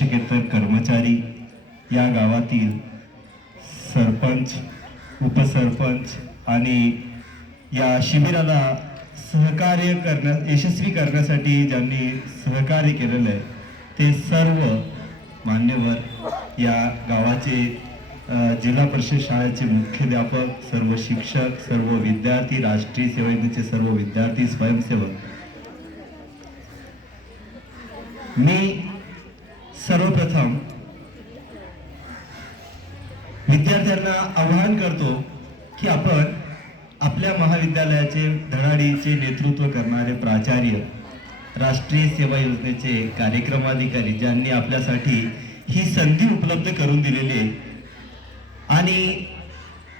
शिक्षकेतर कर्मचारी, या गावातील सरपंच, उपसरपंच आणि या शिबिराला यशस्वी करण्यासाठी ज्यांनी सहकार्य केलेलं आहे ते सर्व मान्यवर, या गावाचे जिल्हा परिषद शाळेचे मुख्याध्यापक, सर्व शिक्षक, सर्व विद्यार्थी, राष्ट्रीय सेवा योजनेचे सर्व विद्यार्थी, स्वयंसेवक, मी सर्वप्रथम विद्यार्थ्यांना आवाहन करतो की आपण आपल्या महाविद्यालयाचे धडाडीचे नेतृत्व करणारे प्राचार्य, राष्ट्रीय सेवा योजनेचे कार्यक्रमाधिकारी ज्यांनी आपल्यासाठी ही संधी उपलब्ध करून दिलेली आहे आणि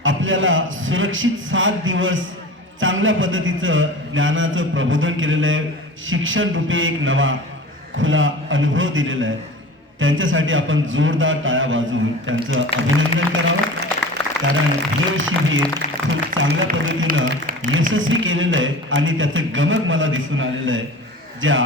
आपल्याला सुरक्षित 7 दिवस चांगल्या पद्धतीचं ज्ञानाचं प्रबोधन केलेलं आहे, शिक्षण रूपी एक नवा खुला अनुभव दिलेला आहे, त्यांच्यासाठी आपण जोरदार टाळ्या वाजवून त्यांचं अभिनंदन करावं. कारण हे शिबिर खूप चांगल्या पद्धतीनं यशस्वी केलेलं आहे आणि त्याचं गमक मला दिसून आलेलं आहे. ज्या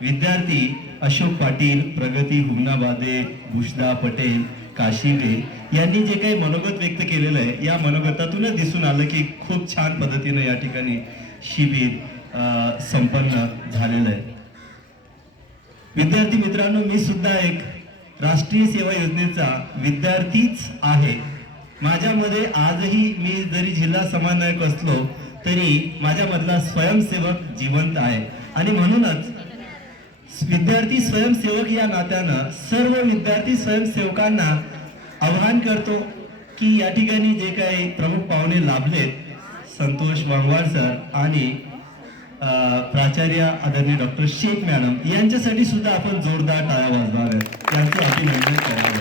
विद्यार्थी अशोक पाटील, प्रगती हुमनाबादे, भूषदा पटेल, काशिले यांनी जे काही मनोगत व्यक्त केलेलं आहे, या मनोगतातूनच दिसून आलं की खूप छान पद्धतीनं या ठिकाणी शिबिर संपन्न झालेलं आहे. विद्यार्थी मित्रांनो, मी सुद्धा एक राष्ट्रीय सेवा योजनेचा विद्यार्थीच आहे. माझ्यामध्ये आजही मी जरी जिल्हा समन्वयक असलो तरी माझ्यामधला स्वयंसेवक जिवंत आहे आणि म्हणूनच विद्यार्थी स्वयंसेवक या नात्यानं सर्व विद्यार्थी स्वयंसेवकांना आवाहन करतो की या ठिकाणी जे काही प्रमुख पाहुणे लाभलेत, संतोष वांगवार सर आणि प्राचार्य आदरणीय डॉक्टर शेख मॅडम, यांच्यासाठी सुद्धा आपण जोरदार टाळ्या वाजवाव्यात, त्यांचं अभिनंदन करावं.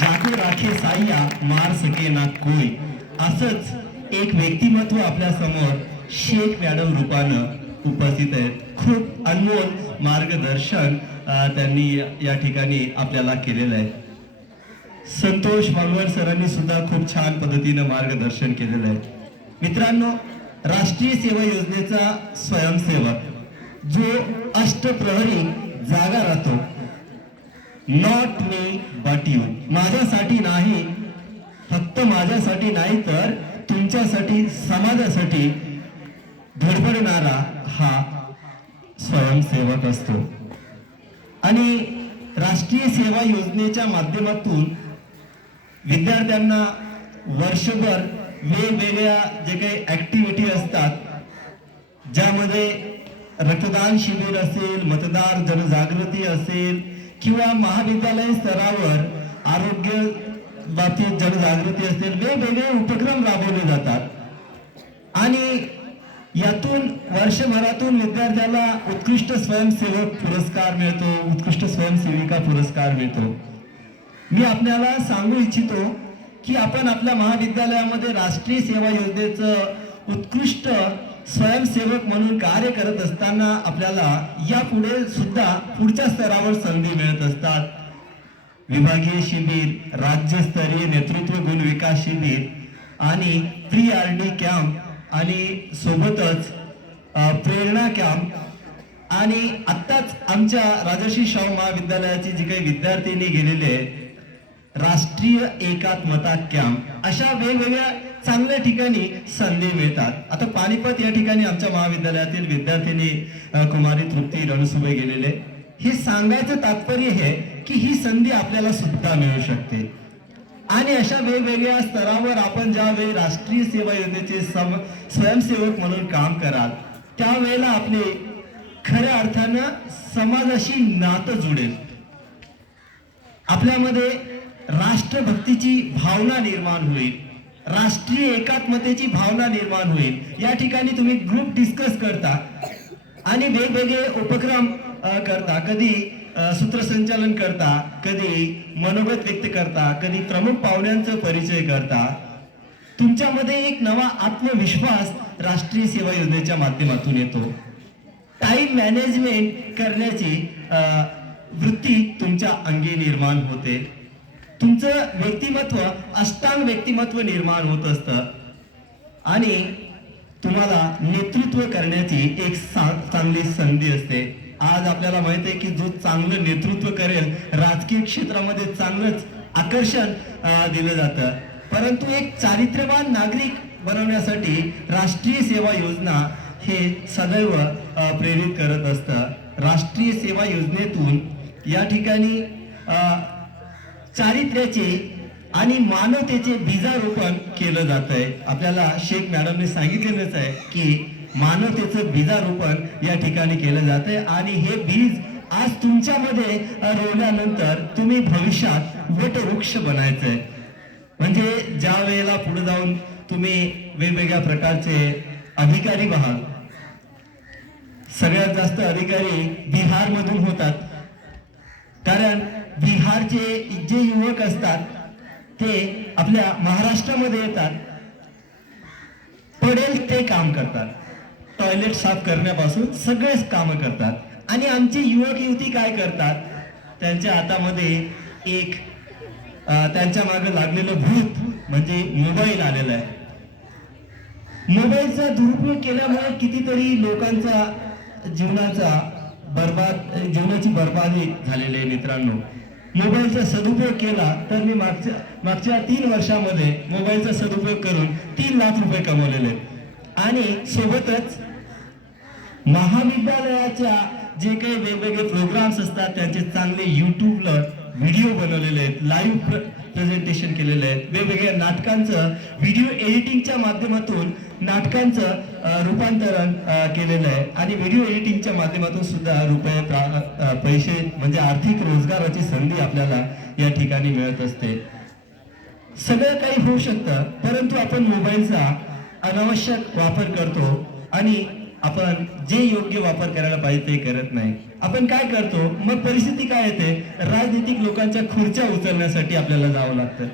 जाको राखे साईया मार सके ना कोई, असंच एक व्यक्तिमत्व आपल्या समोर शेख मॅडम रूपानं उपस्थित आहेत. खूप अनमोल मार्गदर्शन त्यांनी या ठिकाणी आपल्याला केलेलं आहे. संतोष वांगवार सरांनी सुद्धा खूप छान पद्धतीनं मार्गदर्शन केलेलं आहे. मित्रांनो, राष्ट्रीय सेवा योजनेचा स्वयंसेवक जो अष्टप्रहरी जागा राहतो, नॉट मी बट यू, माझ्यासाठी नाही, फक्त माझ्यासाठी नाही तर तुमच्यासाठी, समाजासाठी धडपडणारा हा स्वयंसेवक असतो. आणि राष्ट्रीय सेवा योजनेच्या माध्यमातून विद्यार्थ्यांना वर्षभर वेगवेगळ्या जे काही ऍक्टिव्हिटी असतात, ज्यामध्ये रक्तदान शिबिर असेल, मतदार जनजागृती असेल किंवा महाविद्यालय स्तरावर आरोग्य बाबतीत जनजागृती असेल, वेगवेगळे उपक्रम राबवले जातात आणि यातून वर्षभरातून विद्यार्थ्याला उत्कृष्ट स्वयंसेवक पुरस्कार मिळतो, उत्कृष्ट स्वयंसेविका पुरस्कार मिळतो. मी आपल्याला सांगू इच्छितो की आपण आपल्या महाविद्यालयामध्ये राष्ट्रीय सेवा योजनेचं उत्कृष्ट स्वयंसेवक म्हणून कार्य करत असताना आपल्याला यापुढे सुद्धा पुढच्या स्तरावर संधी मिळत असतात. विभागीय शिबिर, राज्यस्तरीय नेतृत्व गुण विकास शिबिर आणि प्री-आर-डी कॅम्प आणि सोबतच प्रेरणा कॅम्प आणि आत्ताच आमच्या राजर्षी शाहू महाविद्यालयाची जी काही विद्यार्थिनी गेलेले आहेत, राष्ट्रीय एकात्मता कॅम्प, अशा वेगवेगळ्या चांगल्या ठिकाणी संधी मिळतात. आता पानिपत या ठिकाणी आमच्या महाविद्यालयातील विद्यार्थिनी कुमारी तृप्ती रणसुबे गेलेले. हे सांगायचं तात्पर्य हे की ही संधी आपल्याला सुद्धा मिळू शकते आणि अशा वेगवेगळ्या स्तरावर आपण ज्यावेळी राष्ट्रीय सेवा योजनेचे स्वयंसेवक म्हणून काम कराल त्यावेळेला आपले खऱ्या अर्थानं समाजाशी नातं जुळेल. आपल्यामध्ये राष्ट्रभक्तीची भावना निर्माण होईल, राष्ट्रीय एकात्मतेची भावना निर्माण होईल. या ठिकाणी तुम्ही ग्रुप डिस्कस करता आणि वेगवेगळे उपक्रम करता, कधी सूत्रसंचालन करता, कधी मनोगत व्यक्त करता, कधी प्रमुख पाहुण्यांचा परिचय करता. तुमच्यामध्ये एक नवा आत्मविश्वास राष्ट्रीय सेवा योजनेच्या माध्यमातून येतो. टाइम मॅनेजमेंट करण्याची वृत्ती तुमच्या अंगी निर्माण होते. तुमचं व्यक्तिमत्व अष्टांग व्यक्तिमत्व निर्माण होत असतं आणि तुम्हाला नेतृत्व करण्याची एक चांगली संधी असते. आज आपल्याला माहिती आहे की जो चांगलं नेतृत्व करेल राजकीय क्षेत्रामध्ये चांगलंच आकर्षण दिलं जातं, परंतु एक चारित्र्यवान नागरिक बनवण्यासाठी राष्ट्रीय सेवा योजना हे सदैव प्रेरित करत असतं। राष्ट्रीय सेवा योजनेतून या ठिकाणी चारित्र्याचे आणि मानवतेचे बीजारोपण केलं जात आहे। आपल्याला शेख मॅडमने सांगितलेलंच आहे की मानवतेचं बीजारोपण या ठिकाणी केलं जात आहे आणि हे बीज आज तुमच्यामध्ये रोवल्यानंतर तुम्ही भविष्यात वटवृक्ष बनायचंय। म्हणजे ज्या वेळेला पुढे जाऊन तुम्ही वेगवेगळ्या प्रकारचे अधिकारी व्हाल, सगळ्यात जास्त अधिकारी बिहार मधून होतात, कारण बिहारचे जे युवक असतात ते आपल्या महाराष्ट्रामध्ये येतात, पडेल ते काम करतात, टॉयलेट साफ करण्यापासून सगळेच काम करतात। आणि आमचे युवक युवती काय करतात, त्यांच्या हातामध्ये एक त्यांच्या मागे लागलेलं भूत म्हणजे मोबाईल आलेला आहे। मोबाईलचा दुरुपयोग केल्यामुळे कितीतरी लोकांचा जीवनाची बर्बादी झालेली आहे। मित्रांनो, मोबाईलचा सदुपयोग केला तर मी मागच्या 3 वर्षामध्ये मोबाईलचा सदुपयोग करून 3 लाख रुपये कमवलेले आहेत। आणि सोबतच महाविद्यालयाच्या जे काही वेगवेगळे प्रोग्राम्स असतात त्यांचे चांगले युट्यूबला व्हिडिओ बनवलेले आहेत, लाईव्ह प्रेझेंटेशन केलेले आहेत, वेगवेगळ्या नाटकांचं व्हिडिओ एडिटिंगच्या माध्यमातून नाटकांचं रूपांतरण केलेलं आहे आणि व्हिडिओ एडिटिंगच्या माध्यमातून सुद्धा पैसे म्हणजे आर्थिक रोजगाराची संधी आपल्याला या ठिकाणी मिळत असते। सगळं काही होऊ शकतं, परंतु आपण मोबाईलचा अनावश्यक वापर करतो आणि आपण जे योग्य वापर करायला पाहिजे ते करत नाही। आपण काय करतो, मग परिस्थिती काय येते, राजनीतिक लोकांच्या खुर्च्या उचलण्यासाठी आपल्याला जावं लागतं।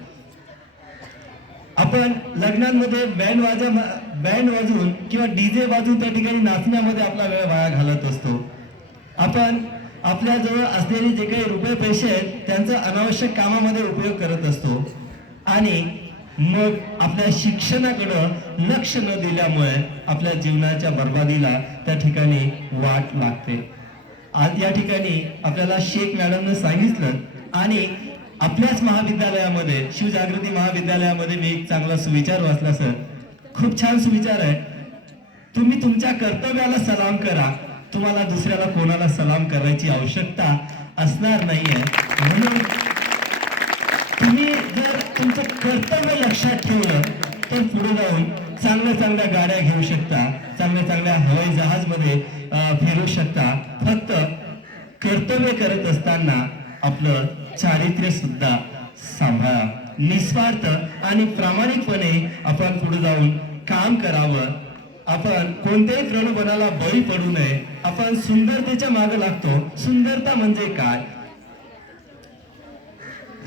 आपण लग्नांमध्ये बँड वाजवून किंवा डीजे वाजवून त्या ठिकाणी नाचण्यामध्ये आपला वेळ वाया घालत असतो। आपण आपल्या जवळ असलेले जे काही रुपये पैसे आहेत त्यांचा अनावश्यक कामामध्ये उपयोग करत असतो आणि मग आपल्या शिक्षणाकडे लक्ष न दिल्यामुळे आपल्या जीवनाच्या बर्बादीला त्या ठिकाणी वाट लागते। आज या ठिकाणी आपल्याला शेख मॅडमने सांगितलं आणि आपल्याच महाविद्यालयामध्ये शिवजागृती महाविद्यालयामध्ये मी एक चांगला सुविचार वाचला सर, खूप छान सुविचार आहे। तुम्ही तुमच्या कर्तव्याला सलाम करा, तुम्हाला दुसऱ्याला कोणाला सलाम करायची आवश्यकता असणार नाहीये। म्हणून तुम्ही जर तुमचं कर्तव्य लक्षात ठेवलं तर पुढे जाऊन चांगल्या गाड्या घेऊ शकता, चांगल्या हवाई जहाजमध्ये फिरू शकता। फक्त कर्तव्य करत असताना आपलं चारित्र्य सुद्धा सांभाळा, निस्वार्थ आणि प्रामाणिकपणे आपण पुढे जाऊन काम करावं। आपण कोणत्याही प्रलोभनाला बळी पडू नये। आपण सुंदरतेच्या मागे लागतो, सुंदरता म्हणजे काय,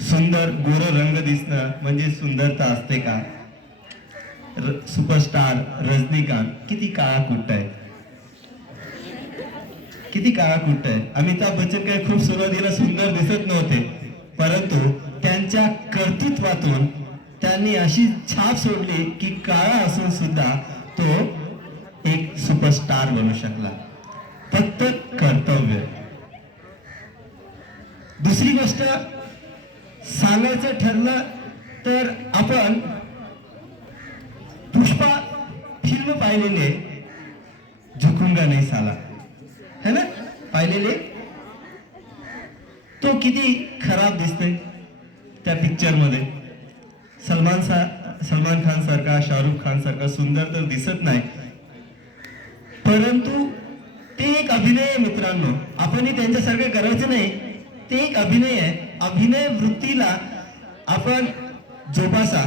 सुंदर गोर रंग दिसणं म्हणजे सुंदरता असते का? सुपरस्टार रजनीकांत किती काळा कुट्ट आहे, किती काळा कुट्ट आहे। अमिताभ बच्चन काय खूप सुरुवातीला सुंदर दिसत नव्हते, परंतु त्यांच्या कर्तृत्वातून त्यांनी अशी छाप सोडली की काळा असून सुद्धा तो एक सुपरस्टार बनू शकला। फक्त कर्तव्य। दुसरी गोष्ट सांगायचं ठरलं तर आपण पुष्पा फिल्म पाहिलेले, झुकूंगा नहीं साला, है ना, पाहिलेले, तो किती खराब दिसते त्या पिक्चर मध्ये। सलमान खान सारखा, शाहरुख खान सारखा सुंदर तर दिसत नाही, परंतु ते एक अभिनय आहे मित्रांनो। आपणही त्यांच्यासारखं करायचं नाही, ते एक अभिनय आहे। अभिनय वृत्तीला आपण जोपासा।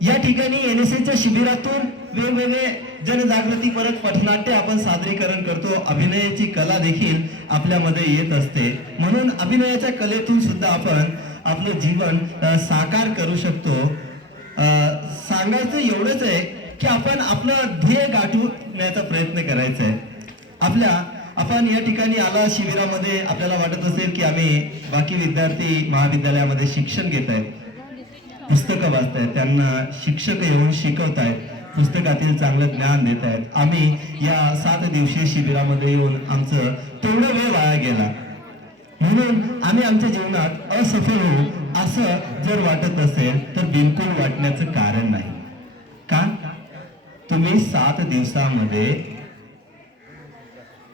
या ठिकाणी एनएसएसच्या शिबिरातून वेगवेगळे जनजागृती परत पथनाट्य आपण सादरीकरण करतो। अभिनयाची कला देखील आपल्यामध्ये येत असते, म्हणून अभिनयाच्या कलेतून सुद्धा आपण आपलं जीवन साकार करू शकतो। सांगायचं एवढंच आहे की आपण आपलं ध्येय गाठवण्याचा प्रयत्न करायचा आहे। आपण या ठिकाणी आला शिबिरामध्ये, आपल्याला वाटत असेल की आम्ही बाकी विद्यार्थी महाविद्यालयामध्ये शिक्षण घेत आहेत, पुस्तकं वाचतायत, त्यांना शिक्षक येऊन शिकवतायत, पुस्तकातील चांगलं ज्ञान देत आहेत। आम्ही या 7 दिवसीय शिबिरामध्ये येऊन आमचं तेवढा वेळ वाया गेला. म्हणून आम्ही आमच्या जीवनात असफल होऊ असं जर वाटत असेल तर बिलकुल वाटण्याचं कारण नाही. का? तुम्ही 7 दिवसामध्ये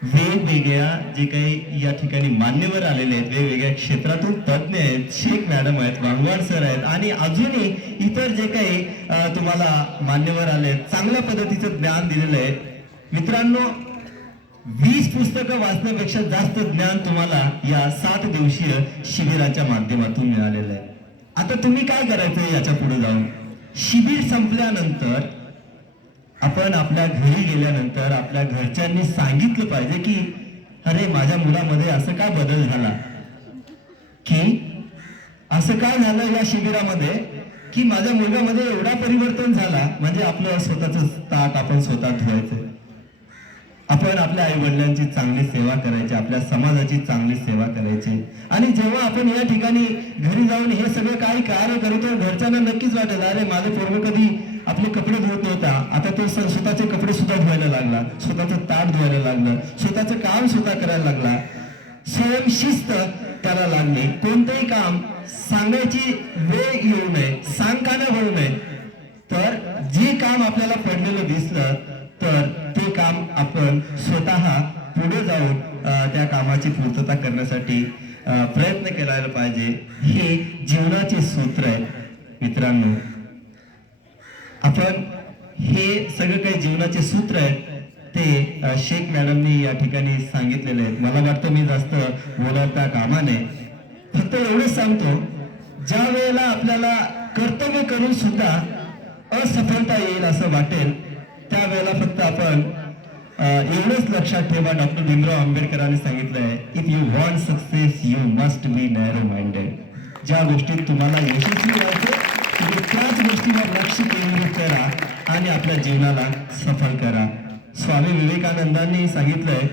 वेगवेगळ्या जे काही या ठिकाणी मान्यवर आलेले आहेत, वेगवेगळ्या क्षेत्रातून तज्ज्ञ आहेत, शेख मॅडम आहेत, वांगवाड सर आहेत आणि अजूनही इतर जे काही तुम्हाला मान्यवर आले आहेत, चांगल्या पद्धतीचं ज्ञान दिलेलं आहे. मित्रांनो, 20 पुस्तकं वाचण्यापेक्षा जास्त ज्ञान तुम्हाला या 7 दिवसीय शिबिराच्या माध्यमातून मिळालेलं आहे. आता तुम्ही काय करायचं याच्या पुढे जाऊन? शिबिर संपल्यानंतर आपण आपल्या घरी गेल्यानंतर आपल्या घरच्यांनी सांगितलं पाहिजे की अरे माझ्या मुलामध्ये असं काय बदल झाला, की असं काय झालं या शिबिरामध्ये की माझ्या मुलामध्ये एवढा परिवर्तन झाला. म्हणजे आपलं स्वतःचं ताट आपण स्वतः धुवायचं, आपण आपल्या आई वडिलांची चांगली सेवा करायची, आपल्या समाजाची चांगली सेवा करायची. आणि जेव्हा आपण या ठिकाणी घरी जाऊन हे सगळं काही कार्य करतो, घरच्यांना नक्कीच वाटेल अरे माझे पोरगं कधी आपले कपडे धुवत नव्हता, आता तो स्वतःचे कपडे सुद्धा धुवायला लागला, स्वतःचं ताट धुवायला लागलं, स्वतःचं काम सुद्धा करायला लागला. स्वयंशिस्त त्याला लागली. कोणतंही काम सांगायची वेळ येऊ नये, सांगताना होऊ नये. तर जे काम आपल्याला पडलेलं दिसलं तर ते काम आपण स्वतः पुढे जाऊन त्या कामाची पूर्तता करण्यासाठी प्रयत्न करायला पाहिजे. हे जीवनाचे सूत्र आहे. मित्रांनो, आपण हे सगळं काही जीवनाचे सूत्र आहेत ते शेख मॅडमनी या ठिकाणी सांगितलेले आहेत. मला वाटतं मी जास्त बोलता कामा नये. फक्त एवढंच सांगतो, ज्या वेळेला आपल्याला कर्तव्य करून सुद्धा असफलता येईल असं वाटेल त्यावेळेला फक्त आपण एवढंच लक्षात ठेवा, डॉक्टर भीमराव आंबेडकरांनी सांगितलंय, if you want success you must be narrow minded. ज्या गोष्टीत तुम्हाला यशस्वी व्हायचं तुम्ही त्याच गोष्टीवर लक्ष केंद्रित करा आणि आपल्या जीवनाला सफल करा. स्वामी विवेकानंदांनी सांगितलंय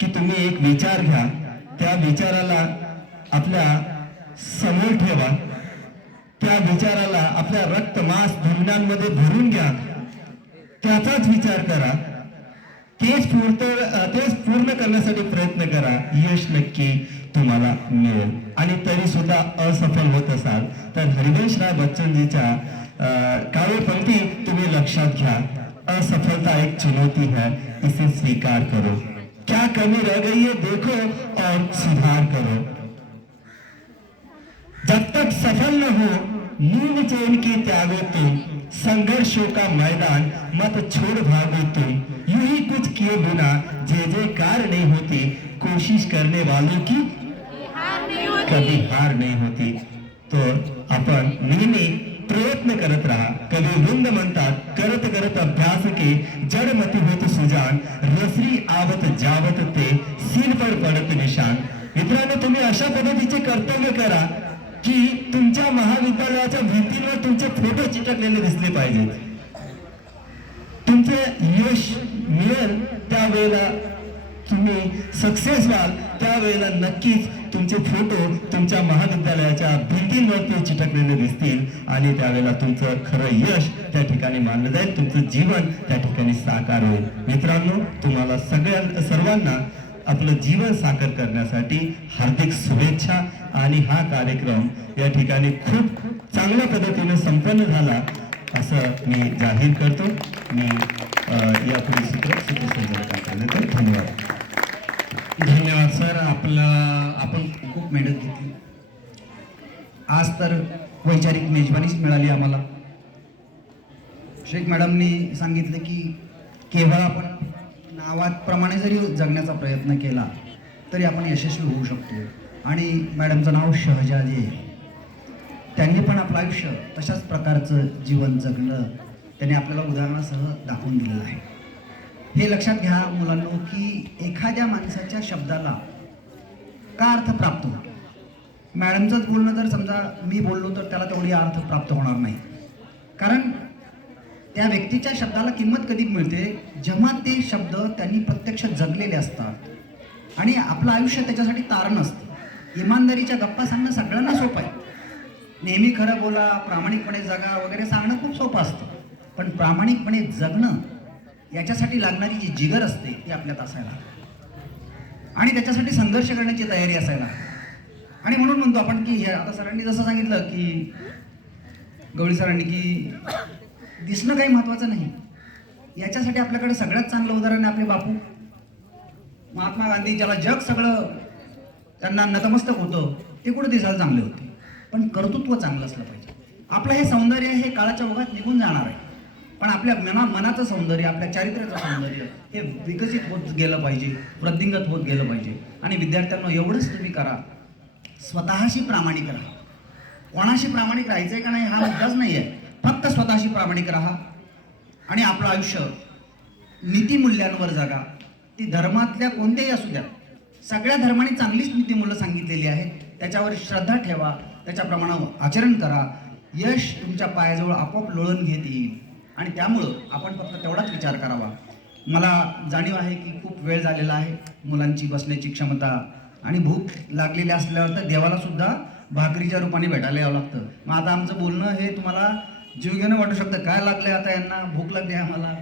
की तुम्ही एक विचार घ्या, त्या विचाराला आपल्या समोर ठेवा, त्या विचाराला आपल्या रक्त मांस धमन्यांमध्ये भरून घ्या, त्याचाच विचार करा, तेच पूर्ण करण्यासाठी प्रयत्न करा. यश नक्की तुम्हाला मिळेल. आणि तरी सुद्धा असफल होत असाल तर हरिवंश राय बच्चनजीच्या काव्य पंक्ती तुम्ही लक्षात घ्या. असफलता एक चुनौती है, इसे स्वीकार करो. क्या कमी रह गई है देखो और सुधार करो. जब तक सफल न हो नींद चैन की त्यागो तुम, संघर्षों का मैदान मत छोड़ भागो तुम. यूं ही कुछ किए बिना जय जयकार नहीं होती, कोशिश करने वालों की कभी हार नहीं होती. तो आपण नेहमी प्रयत्न करत राहा. कवी वृंद म्हणतात, करत करत अभ्यास के जडमती होत सुजान, रसरी आवत जावत ते सीन पर पडत निशान. मित्रांनो, तुम्ही अशा पद्धतीचे कर्तव्य करा की तुमच्या महाविद्यालयाच्या भिंतींवर तुमचे फोटो चिटकलेले दिसले पाहिजेत. तुमचे यश मिळेल त्यावेळेला, तुम्ही सक्सेस व्हाल त्यावेळेला नक्कीच तुमचे फोटो तुमच्या महाविद्यालयाच्या भिंतींवरती चिटकलेले दिसतील आणि त्यावेळेला तुमचं खरं यश त्या ठिकाणी मानलं जाईल, तुमचं जीवन त्या ठिकाणी साकार होईल. मित्रांनो, तुम्हाला सर्वांना आपलं जीवन साकार करण्यासाठी हार्दिक शुभेच्छा. आणि हा कार्यक्रम या ठिकाणी खूप चांगल्या पद्धतीने संपन्न झाला असं मी जाहीर करतो. मी यापुढे सूत्र धन्यवाद. धन्यवाद सर. आपण खूप मेहनत घेतली. आज तर वैचारिक मेजबानीच मिळाली आम्हाला. शेख मॅडमनी सांगितलं की केवळ आपण नावाप्रमाणे जरी जगण्याचा प्रयत्न केला तरी आपण यशस्वी होऊ शकतो. आणि मॅडमचं नाव शहजादी आहे. त्यांनी पण आपलं आयुष्य तशाच प्रकारचं जीवन जगलं. त्यांनी आपल्याला उदाहरणासह दाखवून दिलेलं आहे. हे लक्षात घ्या मुलांनो की एखाद्या माणसाच्या शब्दाला का अर्थ प्राप्त होतो. मॅडमचंच बोलणं जर समजा मी बोललो तर त्याला तेवढी अर्थ प्राप्त होणार नाही. कारण त्या व्यक्तीच्या शब्दाला किंमत कधी मिळते जेव्हा ते शब्द त्यांनी प्रत्यक्ष जगलेले असतात आणि आपलं आयुष्य त्याच्यासाठी तारण असतं. इमानदारीच्या गप्पा सांगणं सगळ्यांना सोपं आहे. नेहमी खरं बोला, प्रामाणिकपणे जगा वगैरे सांगणं खूप सोपं असतं. पण प्रामाणिकपणे जगणं याच्यासाठी लागणारी जी जिगर असते ती आपल्यात असायला. आणि त्याच्यासाठी संघर्ष करण्याची तयारी असायला. आणि म्हणून म्हणतो आपण की हे आता सरांनी जसं सांगितलं की गवळी सरांनी की दिसणं काही महत्त्वाचं नाही. याच्यासाठी आपल्याकडे सगळ्यात चांगलं उदाहरण आहे आपले बापू महात्मा गांधी, ज्याला जग सगळं त्यांना नतमस्तक होतं. ते कुठं दिसायला चांगले होते, पण कर्तृत्व चांगलं असलं पाहिजे. आपलं हे सौंदर्य हे काळाच्या ओघात निघून जाणार आहे, पण आपल्या मनाचं सौंदर्य, आपल्या चारित्र्याचं सौंदर्य हे विकसित होत गेलं पाहिजे, वृद्धिंगत होत गेलं पाहिजे. आणि विद्यार्थ्यांना एवढंच तुम्ही करा, स्वतःशी प्रामाणिक राहा. कोणाशी प्रामाणिक राहायचंय का नाही हा मुद्दाच नाही आहे, फक्त स्वतःशी प्रामाणिक राहा आणि आपलं आयुष्य नीतिमूल्यांवर जगा. ती धर्मातल्या कोणत्याही असू द्या, सगळ्या धर्मांनी चांगलीच नीतिमूल्य सांगितलेली आहेत. त्याच्यावर श्रद्धा ठेवा, त्याच्याप्रमाणे आचरण करा. यश तुमच्या पायाजवळ आपोआप लोळण घेत येईल. आणि त्यामुळं आपण फक्त तेवढाच विचार करावा. मला जाणीव आहे की खूप वेळ झालेला आहे, मुलांची बसण्याची क्षमता आणि भूक लागलेली असल्यावर तर देवाला सुद्धा भाकरीच्या रूपाने भेटायला यावं लागतं. मग आता आमचं बोलणं हे तुम्हाला जीवघेणं वाटू शकतं, काय लागलंय आता यांना, भूक लागली आम्हाला.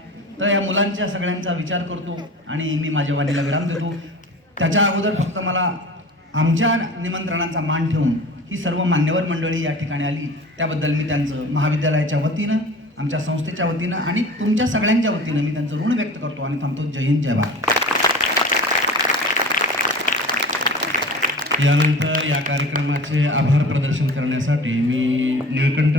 तर या मुलांच्या सगळ्यांचा विचार करतो आणि मी माझ्या वाणीला विराम देतो. त्याच्या अगोदर फक्त मला आमच्या निमंत्रणाचा मान ठेवून ही सर्व मान्यवर मंडळी या ठिकाणी आली, त्याबद्दल मी त्यांचं महाविद्यालयाच्या वतीनं, आमच्या संस्थेच्या वतीनं आणि तुमच्या सगळ्यांच्या वतीनं मी त्यांचं ऋण व्यक्त करतो आणि थांबतो. जय हिंद, जय भारत. यानंतर या कार्यक्रमाचे आभार प्रदर्शन करण्यासाठी मी निळकंठ